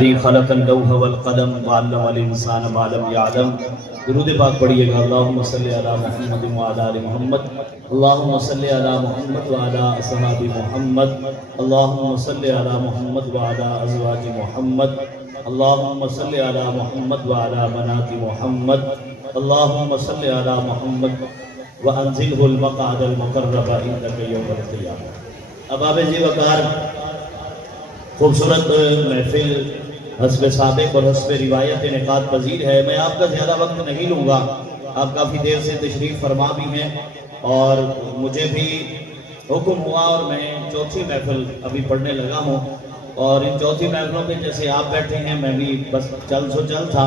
خلق اللوح والقلم وعلم الانسان ما لم يعلم. درود پاک پڑھیے گا. اللہم صلی علی محمد وعلی آل محمد. اللہم صلی علی محمد وعلی اصحاب محمد. اللہم صلی علی محمد وعلی ازواج محمد. اللہم صلی علی محمد وعلی بنات محمد. اللہم صلی علی محمد وانزلہ المقعد المقرب عندک یوم القیامہ. اباب جی وقار خوبصورت محفل حسب سابق اور حسب روایت انعقاد پذیر ہے. میں آپ کا زیادہ وقت نہیں لوں گا. آپ کافی دیر سے تشریف فرما بھی ہیں اور مجھے بھی حکم ہوا اور میں چوتھی محفل ابھی پڑھنے لگا ہوں. اور ان چوتھی محفلوں پہ جیسے آپ بیٹھے ہیں میں بھی بس چل تھا.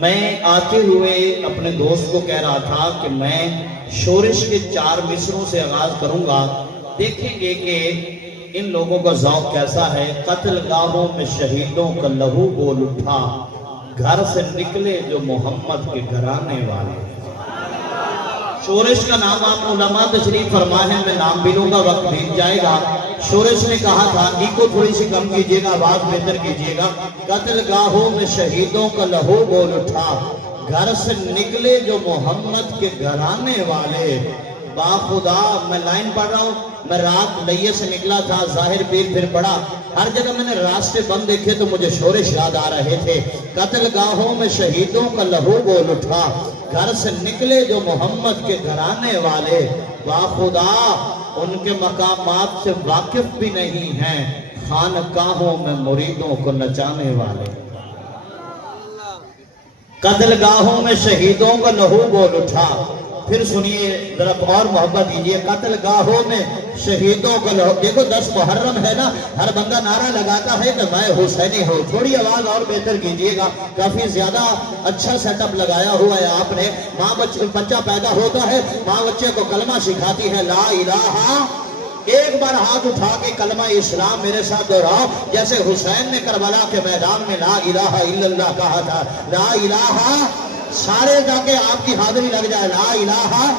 میں آتے ہوئے اپنے دوست کو کہہ رہا تھا کہ میں شورش کے 4 مصروں سے آغاز کروں گا. دیکھیں گے کہ ان لوگوں کا ذوق کیسا ہے. قتل گاہوں میں شہیدوں کا لہو بول اٹھا, گھر سے نکلے جو محمد کے گھرانے والے. شورش کا نام آپ علماء تشریف فرما ہے, میں نام بھی لوں گا, وقت بیت جائے گا. شورش نے کہا تھا ایکو تھوڑی سی کم کیجئے گا, آواز بہتر کیجئے گا. قتل گاہوں میں شہیدوں کا لہو بول اٹھا, گھر سے نکلے جو محمد کے گھرانے والے. با خدا میں لائن پڑھ رہا ہوں. میں رات لیے سے نکلا تھا, ظاہر پیر پھر پڑا. ہر جگہ میں نے راستے بند دیکھے تو مجھے شورش یاد آ رہے تھے. قتل گاہوں میں شہیدوں کا لہو بول اٹھا, گھر سے نکلے جو محمد کے گھرانے والے. با خدا ان کے مقامات سے واقف بھی نہیں ہیں, خانقاہوں میں مریدوں کو نچانے والے. قتل گاہوں میں شہیدوں کا لہو بول اٹھا. پھر سنیے ذرا اور محبت دیجئے. قتل گاہوں میں شہیدوں کا لہو. دیکھو 10 محرم ہے نا, ہر بندہ نعرہ لگاتا ہے کہ میں حسینی ہوں. تھوڑی آواز اور بہتر کیجئے گا, کافی زیادہ اچھا سیٹ اپ لگایا ہوا ہے آپ نے. ماں بچہ پیدا ہوتا ہے, ماں بچے کو کلمہ سکھاتی ہے لا الہ. ایک بار ہاتھ اٹھا کے کلمہ اسلام میرے ساتھ دہراؤ, جیسے حسین نے کربلا کے میدان میں لا الہ الا اللہ کہا تھا. لا الہ سارے جا کے آپ کی حاضری لگ جائے. لا الہ.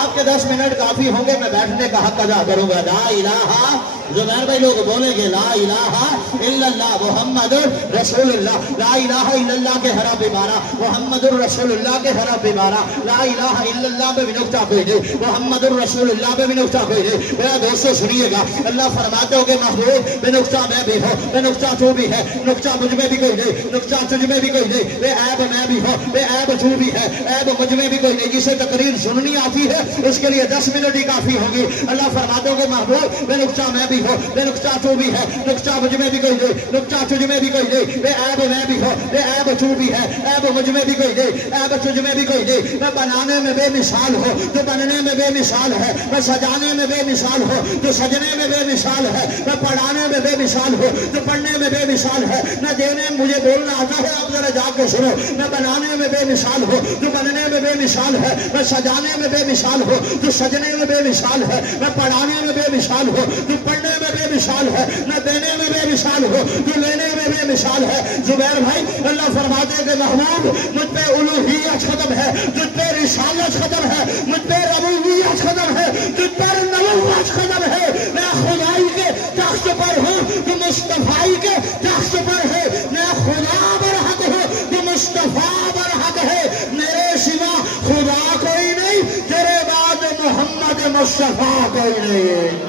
آپ کے 10 منٹ کافی ہوں گے, میں بیٹھنے کا حق ادا کروں گا. لا الہ. زبیر بھائی لوگ بولیں گے لا الہ الا اللہ محمد رسول اللہ. لا الہ الا اللہ کے حرف بارہ, محمد الرسول اللہ کے حرف بارہ. لا الہ الا اللہ پہ بھی نقطہ کوئی دے, محمد الرسول اللہ پہ بھی نقطہ کوئی دے. میرا دوستو سنیے گا, اللہ فرماتے ہو کہ محبوب بے نقطہ میں بھی ہو, بے نقطہ تو بھی ہے, نقطہ مجھ میں بھی کوئی دے, نقطہ تجھ میں بھی کوئی دے. بے عیب میں بھی ہو, بے عیب تو بھی ہے, عیب مجھ میں بھی کوئی دے. جسے تقریر سننی آتی ہے اس کے لیے 10 منٹ ہی کافی ہوگی. اللہ فرماتے ہو کہ محبوب بے نقطہ میں بھی ہو, بے نقطہ تو بھی ہے, نقطہ مجھ میں بھی کوئی دے, نقطہ تجھ میں بھی کوئی دے. بے عیب میں بھی ہو, بے عیب تو بھی ہے, عیب مجھ میں بھی کوئی دے, عیب تجھ میں بھی کوئی دے. میں بنانے میں بے مثال ہو تو بننے میں بے مثال ہے, میں سجانے میں بے مثال ہو تو سجنے میں بے مثال ہے, میں پڑھانے میں بے مثال ہو تو پڑھنے میں بے مثال ہے. میں دینے مجھے بولنا آتا ہے, آپ ذرا جا کے سنو. میں بنانے میں بے مثال ہو تو بننے میں بے مثال ہے, میں سجانے میں بے مثال ہو تو سجنے میں بے مثال ہے, میں پڑھانے میں بے مثال ہو تو پڑھنے میں بے مثال ہے, میں دینے میں بے مثال ہو تو لینے میں بے مثال ہے. زبیر بھائی اللہ فرماتے ہیں کہ محبوب مجھ پہ الوہیت ختم ہے, تجھ پہ رسالت ختم ہے, مجھ پہ ربوبیت ختم ہے, تجھ پر نبوت ختم ہے. میں خدائی کے تخت پر ہوں تو مصطفی کے تخت پر ہے. میں خدا برحق ہوں تو مصطفیٰ برحق ہے. میرے سوا خدا کوئی نہیں, تیرے بعد محمد مصطفیٰ کوئی نہیں.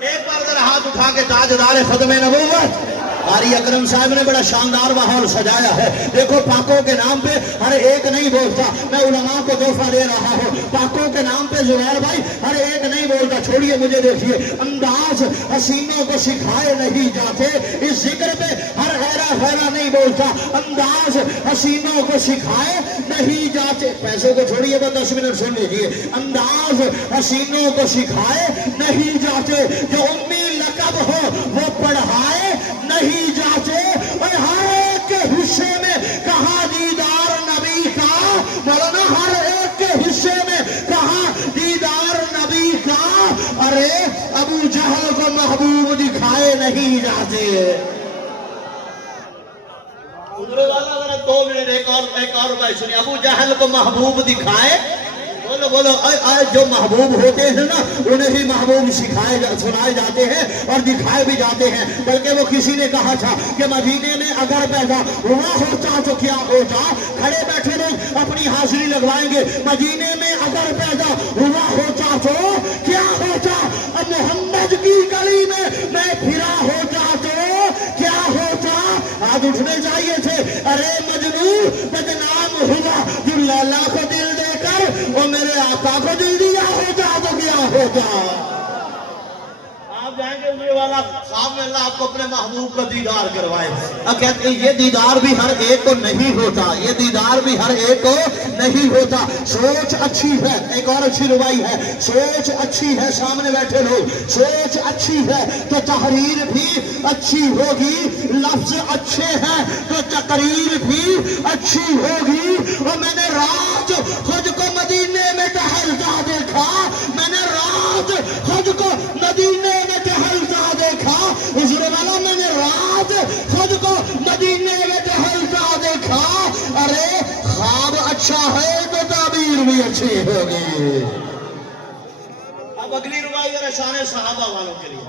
ایک بار ذرا ہاتھ اٹھا کے تاجدار ختم نبوت قاری اکرم صاحب نے بڑا شاندار ماحول سجایا ہے. دیکھو پاکوں کے نام پہ ہر ایک نہیں بولتا, میں علماء کو تحفہ دے رہا ہوں. پاکوں کے نام پہ زبیر بھائی ہر ایک نہیں بولتا. چھوڑیے مجھے دیکھیے, انداز حسینوں کو سکھائے نہیں جاتے. اس ذکر پہ ہر غیرہ غیرہ نہیں بولتا, انداز حسینوں کو سکھائے نہیں جاتے. پیسوں کو چھوڑیے بس 10 منٹ سن لیجیے. انداز حسینوں کو سکھائے نہیں جاتے, جو امی لقب ہو وہ پڑھائے نہیں جاتے. اور ہر ایک کے حصے میں کہاں دیدار نبی کا, مولانا ہر ایک کے حصے میں کہاں دیدار نبی کا. ارے ابو جہل کو محبوب دکھائے نہیں جاتے. 2 منٹ ایک اور بھائی سنیے. ابو جہل کو محبوب دکھائے बोलो बोलो। जो महबूब होते हैं ना उन्हें ही महबूब सुनाए जाते हैं और दिखाए भी जाते हैं। बल्कि वो किसी ने कहा था कि मदीने में अगर पैदा हुआ होता तो क्या होता। खड़े बैठे लोग अपनी हाजिरी लगवाएंगे। मदीने में अगर पैदा हुआ होता तो क्या होता। अब मोहम्मद की गली में मैं फिरा होता तो क्या होता। आज उठने चाहिए थे। अरे मजनू बदनाम हुआ जो लैला को दिल देकर और मेरे आका को दिल दिया होता तो क्या होता। आप जाएंगे उम्र वाला साहब में अल्लाह आपको अपने महबूब का दीदार करवाए। अब कहते हैं ये दीदार भी हर एक को नहीं होता। ये दीदार भी हर एक को नहीं होता। सोच अच्छी है। एक और अच्छी रुबाई है। सोच अच्छी है। सामने बैठे लोग सोच अच्छी है तो तहरीर भी अच्छी होगी। लफ्ज अच्छे हैं तो तकरीर भी अच्छी होगी। और मैंने रात खुद को मदीने में टहलता देखा। मैंने रात खुद को मदीने में टहलता देखा। हुजूर वाला मैंने रात खुद को मदीने में टहलता देखा। अरे ख्वाब अच्छा है तो ताबीर भी अच्छी होगी। अब अगली रुबाई जरा शान सहाबा वालों के लिए।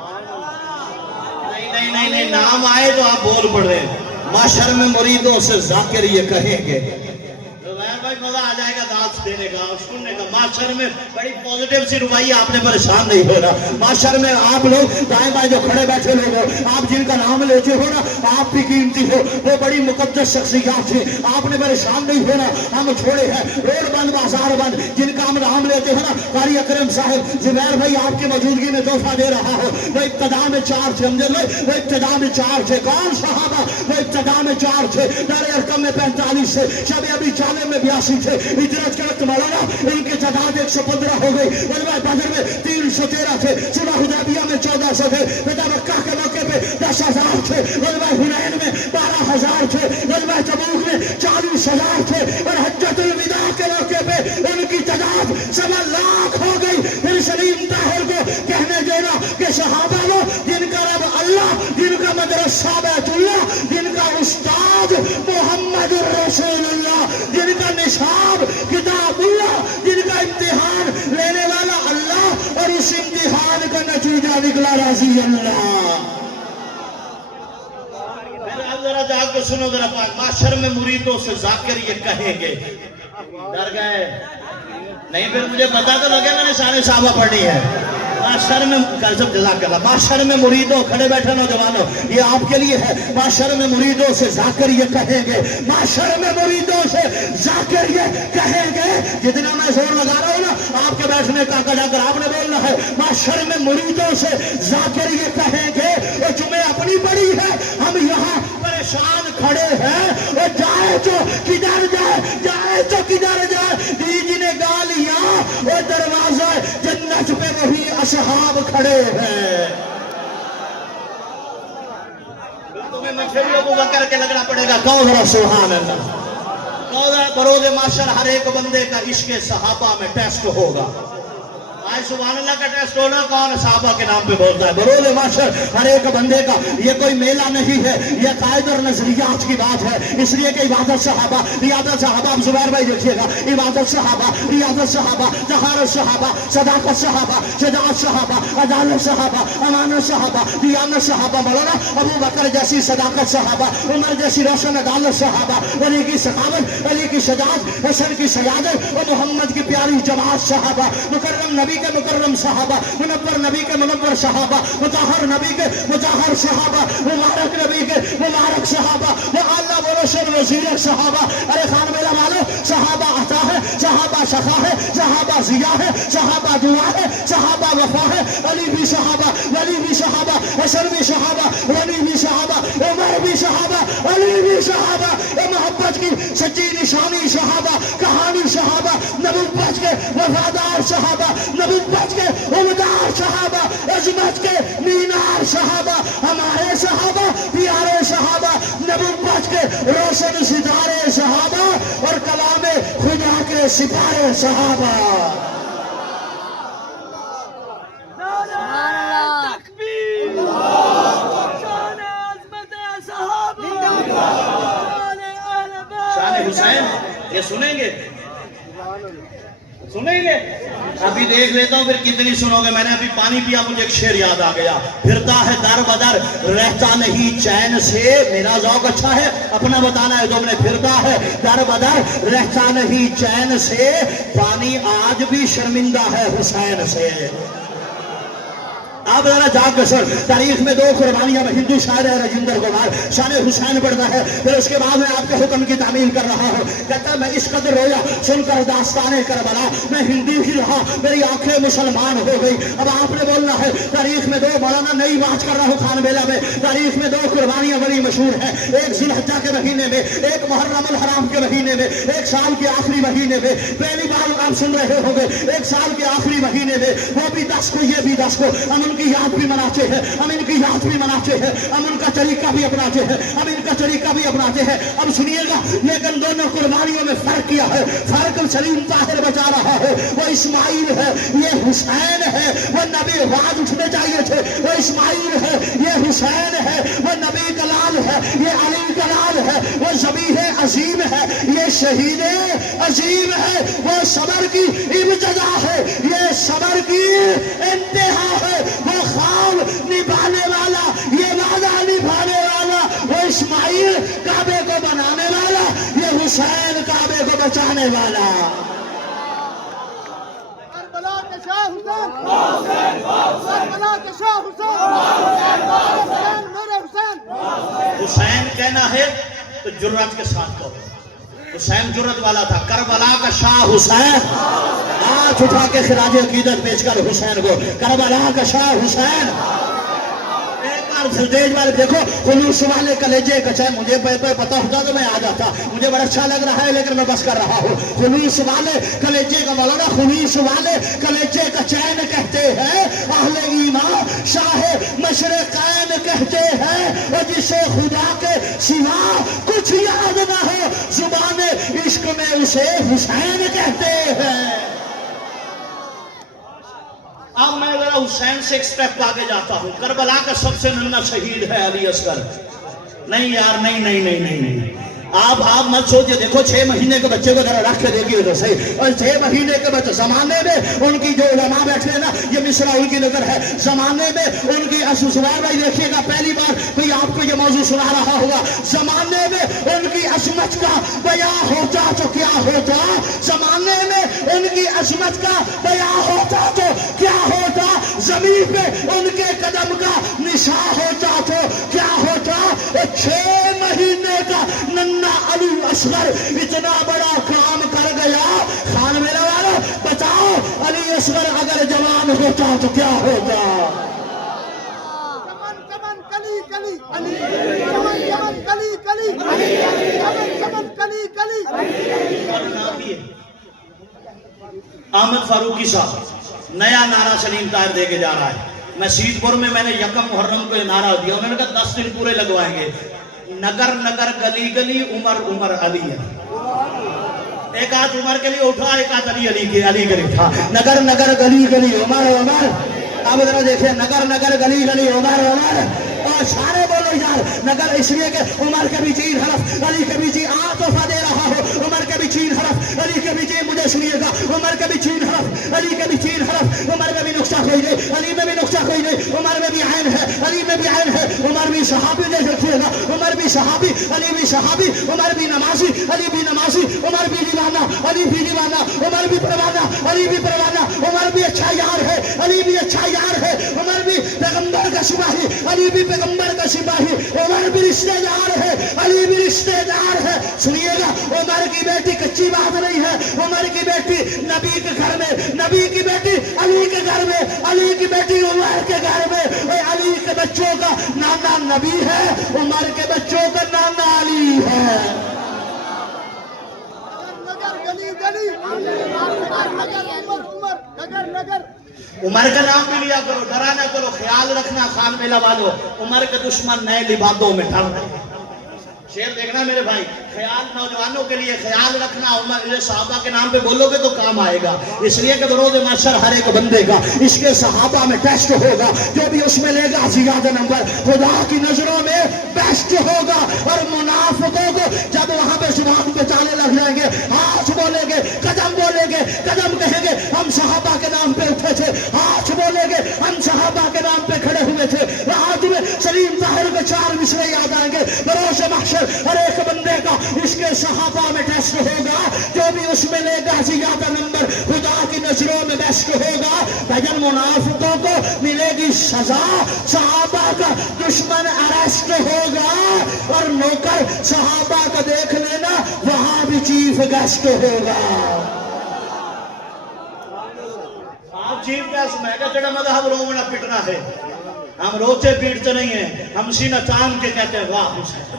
नहीं नाम आए तो आप बोल पड़ रहे हैं। माशर में मुरीदों से जाकिर ये कहेंगे। भाई मजा आ जाएगा दाद देने का और सुनने का। माशर में बड़ी पॉजिटिव सी रुबाई। आपने परेशान नहीं होना। माशर में आप लोग दाएं बाएं जो खड़े बैठे लोग हो आप जिनका नाम लेते हो ना आप भी कीमती हो। वो बड़ी मुकद्दस शख्सियत है। आपने परेशान नहीं होना। हम छोड़े हैं रोड बंद बाजार बंद जिनका हम नाम लेते हैं ना कारी अकरम साहब जुबैर भाई आपकी मौजूदगी में तोहफा दे रहा हो। वो इब्तिदा में 4 थे। समझ लो वो इब्तिदा में 4 थे। कौन सहाबा। वो इब्तिदा में 4 थे। दारे अरकम में 45 थे। शब अभी चाले में 82 थे। हिजरत के वक्त मौलाना इनकी तादाद 115 हो गई। वलवा बदर में 313 थे। सुलह हुदैबिया में 1400 थे। वलवा मक्का के मौके पे 10,000 थे। वलवा हुनैन में 12,000 थे। वलवा तबूक में 40,000 थे। और हज्जतुल विदा के मौके पे उनकी तादाद 1.25 लाख हो गई। फिर सलीम ताहिर को कहने देना कि सहाबा वो जिनका रब अल्लाह जिनका मदरसा बैतुल्लाह जिनका उस्ताद मोहम्मद रसूलुल्लाह जिनका निशाब किताबुल्लाह जिनका इम्तिहान लेने वाला अल्लाह और उस इम्तिहान का नतीजा निकला राजी अल्लाह। जरा जाग के सुनो जरा पाक। माशर में मुरीदों से जाकिर ये कहेंगे। डर गए नहीं। फिर मुझे पता तो लगे मैंने सारे साहबा पढ़ी है। माशर में जज़ाकल्लाह। माशर में मुरीदों खड़े बैठे नौजवानों ये आपके लिए है। माशर में मुरीदों से जाकिर ये कहेंगे। माशर में मुरीदों से जाकिर ये कहेंगे। जितना मैं जोर लगा रहा हूँ ना आपके बैठने का जाकर आपने बोलना है। माशर में मुरीदों से जाकिर ये कहेंगे। और जुमे अपनी पड़ी है हम यहाँ परेशान खड़े हैं। और जाए तो किधर जाए जाए तो किधर जाए दीजी ने गालियां और दरवाजा जन्नत पे वही असहाब खड़े हैं। तुम्हें मछलियों को वकर के लगना पड़ेगा। कौन जरा सुभान अल्लाह। कौन जरा बरोज़े माशर हर एक बंदे का इश्क़ सहाबा में टेस्ट होगा। आज सुभान अल्लाह का टेस्ट होना कौन सहाबा के नाम पे बोलता है। बरोज़े माशर हर एक बंदे का ये कोई मेला नहीं है। ये कायद और नजरियात की बात है। इसलिए कि इबादत सहाबा रियादत सहाबा। अब जुबैर भाई देखिएगा इबादत सहाबा रियादत सहाबा तहारत सहाबा सदाकत सहाबा शजाअत सहाबा अदालत सहाबा अमानत सहाबा दियानत सहाबा। मौलाना अबू बकर जैसी सदाकत सहाबा उमर जैसी रोशन अदालत सहाबा अली की सखावत अली की शजाअत हसन की सयादत और मोहम्मद की प्यारी जमात सहाबा मुकर्रम नबी के मुकर्रम सहाबा मुनव्वर नबी के मुनव्वर सहाबा मुताहर नबी के मुताहर सहाबा मुबारक नबी के मुबारक सहाबा वो अल्लाह बरशर वजीर सहाबा। अरे खान मेला वालों सहाबा आता है सहाबा सखा है सहाबा जिया है सहाबा दुआ है सहाबा वफा है। अली भी सहाबा वली भी सहाबा हसन भी सहाबा वली भी सहाबा उमर भी सहाबा अली भी सहाबा। मोहब्बत की सच्ची निशानी सहाबा कहानी सहाबा नबुव्वत के वफादार सहाबा नबुव्वत के उम्मदार सहाबा अजमत के मीनार सहाबा हमारे सहाबा प्यारे सहाबा नबुव्वत के रोशन सितारे सहाबा और कलामे खुदा के सितारे सहाबा। शान हुसैन ये सुनेंगे सुनेंगे? अभी देख लेता हूँ फिर कितनी सुनोगे। मैंने अभी पानी पिया, मुझे एक शेर याद आ गया। फिरता है दर बदर रहता नहीं चैन से, मेरा ज़ौक़ अच्छा है, अपना बताना है तुमने। फिरता है दर बदर रहता नहीं चैन से, पानी आज भी शर्मिंदा है हुसैन से। आप जरा जाग कर सुन, तारीख में 2 कुर्बानियां में हिंदू शायर है राजेंद्र कुमार शान हुसैन पढ़ता है। फिर उसके बाद में आपके हुक्म की तामील कर रहा हूँ। कहता है मैं इस कदर रोया सुनकर दास्ताने करबला, मैं हिंदू ही रहा मेरी आंखें मुसलमान हो गई। अब आपने बोलना है तारीख में 2, मौलाना नई बात कर रहा हूँ खान बेला में, तारीख में 2 कुर्बानियां बड़ी मशहूर है। एक ज़ुल्हिज्जा के महीने में, एक मुहर्रम हराम के महीने में, एक साल के आखिरी महीने में। पहली बार आप सुन रहे होंगे एक साल के आखिरी महीने में, वो भी 10 को ये भी 10 को, हम उनकी याद भी मनाते हैं, हम इनकी याद भी मनाते हैं, हम उनका तरीका भी अपनाते हैं, हम इनका तरीका भी अपनाते हैं। अब सुनिएगा, लेकिन दोनों कुर्बानियों में फर्क किया है। फर्क सलीम ताहिर बचा रहा है, वो इस्माइल है, ये हुसैन है। वो नबी आवाज उठने चाहिए थे, वो इस्माइल है, ये हुसैन है। वो नबी का लाल है, ये अली का लाल है। वो ज़बीह अजीम है, ये शहीद अजीम है। वो सबर की इब्तिदा है, ये सबर की इंतहा है। वो ख्वाब निभाने वाला, ये वादा निभाने वाला, वो इस्माइल काबे को बनाने वाला, ये हुसैन काबे को बचाने वाला। करबला के शाह हुसैन, करबला के शाह हुसैन, मेरे हुसैन। हुसैन कहना है तो जुर्रत के साथ कहो। हुसैन जुर्रत वाला था। करबला का शाह हुसैन, हाथ उठा के खिराज अकीदत बेचकर हुसैन को, करबला का शाह हुसैन। तेज वाले देखो, खुलूस वाले कलेजे का चैन, मुझे पता होता तो मैं आ जाता, मुझे बड़ा अच्छा लग रहा है लेकिन मैं बस कर रहा हूँ। खुलूस वाले कलेजे का मौलाना, खुलूस वाले कलेजे का चैन कहते हैं अहले ईमान शाह मशरक़ैन कहते हैं, और जिसे खुदा के सिवा कुछ याद ना हो जुबान इश्क में उसे हुसैन कहते हैं। अब मैं जरा हुसैन से एक स्टेप आगे जाता हूँ। करबला का सबसे नन्हा शहीद है अली असगर। नहीं यार, नहीं नहीं नहीं नहीं नहीं, आप मत सोचिए। देखो 6 महीने के बच्चे को जरा रख के देखिए तो सही। और 6 महीने के बच्चे जमाने में उनकी जो उलमा बैठे ना, ये मिसरा उनकी नजर है। जमाने में उनकी असुसवार भाई देखिएगा, पहली बार कोई आपको ये मौजूद सुना रहा होगा। जमाने में उनकी अजमत का बयां होता तो क्या होता, जमाने में उनकी अजमत का बयां होता तो क्या होता, जमीन पे उनके कदम का निशान होता तो क्या होता। 6 महीने का नन्ना अली असगर इतना बड़ा काम कर गया। खान मेरा वाला बताओ, अली असगर अगर जवान होता तो क्या होता। चमन चमन कली कली अली, चमन चमन कली कली अली, चमन चमन कली कली। अहमद फारूकी साहब नया नारा सलीम ताहिर दे के जा रहा है। मैं सीतपुर में मैंने यकम मुहर्रम को ये नारा दिया, उन्होंने कहा 10 दिन पूरे लगवाएंगे। नगर नगर गली गली उमर उमर अली है। एक हाथ उमर के लिए उठा, एक हाथ अली अली के लिए उठा। नगर नगर गली गली उमर उमर। अब जरा देखिए, नगर नगर गली गली उमर उमर। और सारे बोलो यार, नगर इसलिए कि उमर के भी 3 हरफ, अली के भी 3। तोहफा दे रहा हो, उमर के भी 3 हरफ, अली के भी 3। मुझे सुनिएगा, उमर के भी 3 हरफ, अली के भी 3 हरफ। उमर में भी नुक्सा कोई नहीं, अली में भी नुक्सा कोई नहीं। उमर में भी आयन है, अली में भी आयन है। उमर भी सहाबी, देख रखिएगा, उमर भी सहाबी, अली भी सहाबी। उमर भी नमाजी, अली भी नमाजी। उमर भी दीवाना, अली भी दीवाना। उमर भी परवाना, अली भी परवाना। उमर भी अच्छा यार है, अली भी अच्छा यार है। उमर भी पैगंबर का सिपाही, अली भी पैगंबर का सिपाही। उमर भी रिश्तेदार है, अली भी रिश्तेदार है। सुनिएगा, उमर की बेटी कच्ची बात नहीं है। उमर की बेटी नबी के घर में, नबी की बेटी अली के घर में, अली की बेटी उमर के घर में। अली के बच्चों का नाना नबी है, उमर के बच्चों का नाना अली है। नगर गली गली, नगर उमर उमर, नगर नगर। उमर का नाम भी लिया करो, डरा ना करो। ख्याल रखना खान मेला वालों, उमर के दुश्मन नए लिबासों में डर रहे। शेर देखना मेरे भाई, ख्याल नौजवानों के लिए ख्याल रखना। उमर सहाबा के नाम पे बोलोगे तो काम आएगा, इसलिए कि रोज़ महशर हर एक बंदे का इसके सहाबा में टेस्ट होगा। जो भी उसमें लेगा ज्यादा नंबर खुदा की नजरों में बेस्ट होगा। और मुनाफिकों को जब वहां पे जुबान पे ताले लग जाएंगे, हाथ बोलेंगे, कदम कहेंगे, लाल मिसरे याद आएंगे। बरोज महशर हर एक बंदे का इसके सहाबा में टेस्ट होगा, जो भी उसमें लेगा ज्यादा नंबर खुदा की नजरों में बेस्ट होगा। भजन मुनाफिकों को मिलेगी सजा, सहाबा का दुश्मन अरेस्ट होगा, और नौकर सहाबा का देख लेना वहां भी चीफ गेस्ट होगा। आप चीफ गेस्ट, मैं क्या तेरा मजहब रोमना पिटना है, हम रोते पीटते नहीं है, हम सीना तान के कहते हैं वाह हुसैन।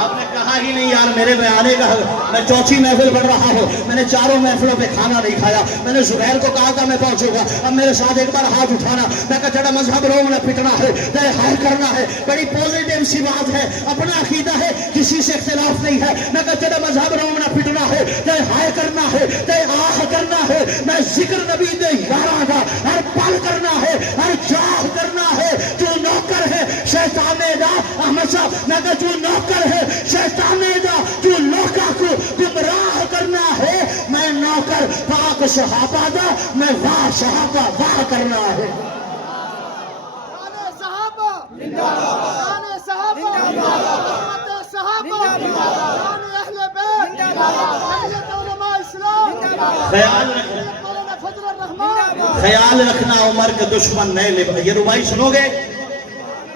आपने कहा ही नहीं यार मेरे बयाने का, मैं चौथी महफिल पढ़ रहा हूँ, मैंने चारों महफिलों पे खाना नहीं खाया, मैंने जुबैर को कहा था मैं पहुंचूंगा, अब मेरे साथ एक बार हाथ उठाना, मैं कहा तेरा मजहब रोमना पिटना है, तय हाय करना है, बड़ी पॉजिटिव सी बात है, अपना अकीदा है, किसी से इख्तिलाफ नहीं है। मैं कहा तेरा मजहब रोमना पिटना है, तय हाय करना है, तय आह करना है, मैं जिक्र नबी दे यारा का हर पल करना है, हर जाह करना है। तू नौकर है शैताने दा अहमद साहब, मैं कहा तू नौकर है शैताने दा, तू लोका को गुमराह करना है, मैं नौकर पाक सहाबा दा, मैं वाह सहाबा वाह करना है। शान-ए सहाबा जिंदाबाद, शान-ए सहाबा जिंदाबाद, सहाबा जिंदाबाद, शान-ए अहले बैत जिंदाबाद, शरीयत उलमा इस्लाम जिंदाबाद, ख्याल रखना, मौलाना फजल रहमान ख्याल रखना उमर के दुश्मन नए लिबा। ये रुबाई सुनोगे?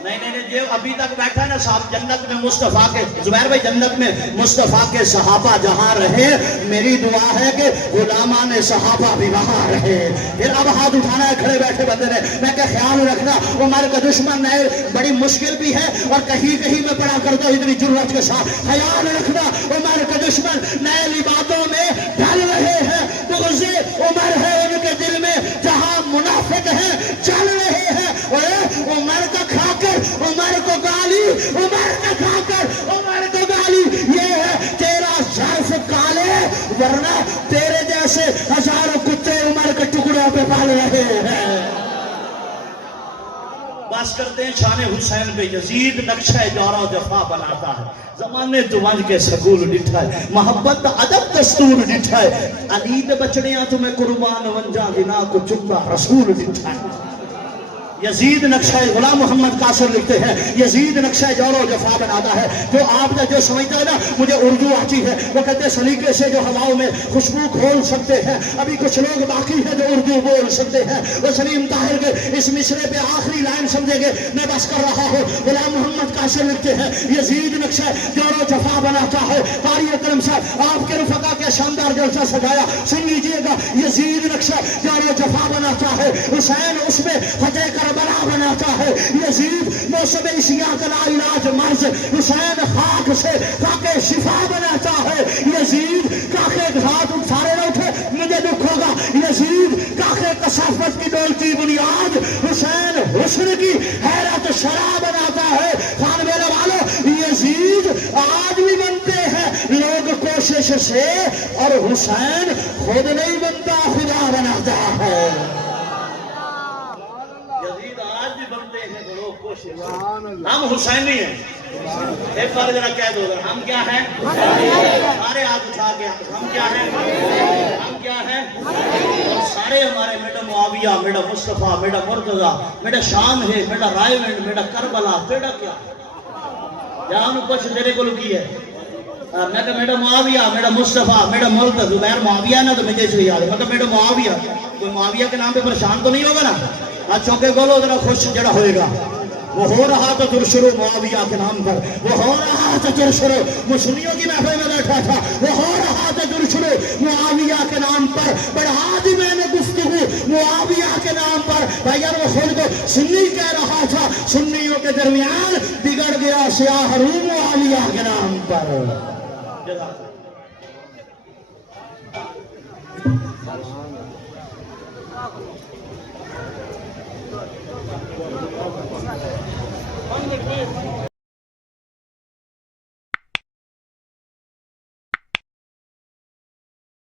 नहीं नहीं नहीं, जो अभी तक बैठा है ना साहब, जन्नत में मुस्तफा के, जुबैर भाई जन्नत में मुस्तफा के सहाबा जहां रहे, मेरी दुआ है कि गुलामा ने सहाबा भी वहां रहे। फिर अब हाथ उठाना है खड़े बैठे बंदे ने, मैं क्या ख्याल रखना उमर का दुश्मन नए, बड़ी मुश्किल भी है और कहीं कहीं में पढ़ा करता हूं इतनी जुर्रत के साथ। ख्याल रखना उमर का दुश्मन नए लिबातों में ढल रहे हैं, बुग़्ज़े उमर है उनके दिल में, जहां मुनाफिक है चल रहे हैं। उमर का खाकर उमर को गाली, उमर का खाकर उमर को गाली, ये है तेरा ज़र्फ काले, वरना तेरे जैसे हजारों कुत्ते उमर के टुकड़ों पे पाल रहे हैं। बस करते हैं शान हुसैन पे। यजीद नक्शा जारा जफा बनाता है, जमाने तुवंज के सकूल डिठा है, मोहब्बत अदब दस्तूर डिठा है, अली दे बचड़ियां तुम्हें कुर्बान वंजा दिना को चुकता रसूल डिठा है। यजीद नक्शा गुलाम मोहम्मद कासिर लिखते हैं, यजीद नक्शा जौरो जफा बनाता है। जो आप जो समझता है ना मुझे उर्दू आती है, वो कहते हैं सलीके से जो हवाओं में खुशबू खोल सकते हैं, अभी कुछ लोग बाकी हैं जो उर्दू बोल सकते हैं। वो सलीम ताहिर के इस मिसरे पे आखिरी लाइन समझेंगे, मैं बस कर रहा हूँ। गुलाम मोहम्मद कासिर लिखते हैं, यजीद नक्शा जौरो जफा बनाता है। कारी करम साहब आपके रुफका के शानदार जलसा सजाया, सुन लीजिएगा। यजीद नक्शा जौरो जफा बनाता है, हुसैन उसमें फतेह कर बना बनाता है। यजीद मौसम इसिया का इलाज मर्ज, हुसैन खाक से काके शिफा बनाता है। यजीद काके घाट सारे न उठे मुझे दुख होगा, यजीद काके कसाफत की डोलती बुनियाद, हुसैन हुस्न की हैरत शरा बनाता है। खान मेरे वालों, यजीद आज भी बनते हैं लोग कोशिश से, और हुसैन खुद नहीं बनता, खुदा बनाता है। हम हुसैनी हैं, एक बार जरा कह दो हम क्या हैं, सारे हाथ उठा के हम क्या हैं, हम क्या हैं, सारे हमारे मेरा मुआविया, मेरा मुस्तफा, मेरा मुर्तजा, मेरा शाम है, मेरा रायविंड, मेरा करबला, तेरा क्या जान कुछ तेरे को लुकी है। मैं कहा मेरा मुआविया, मेरा मुस्तफा, मेरा मुर्तजा, जुबैर मुआविया ना तो मुझे इसलिए याद है, मैं कहा मेरा मुआविया, कोई मुआविया के नाम पे परेशान तो नहीं होगा ना? आज चौके बोलो जरा खुश जरा होएगा। वो हो रहा था तुरशुरू मुआविया के नाम पर, वो हो रहा था तुरशुरू, मुस्लिमों की महफिल में बैठा था, वो हो रहा था तुरशुरू मुआविया के नाम पर, बढ़ा दी मैंने गुफ्तगू मुआविया के नाम पर। भाई यार वो खुद को सुन्नी कह रहा था, सुन्नियों के दरमियान बिगड़ गया स्याह रू मुआविया के नाम पर। One minute.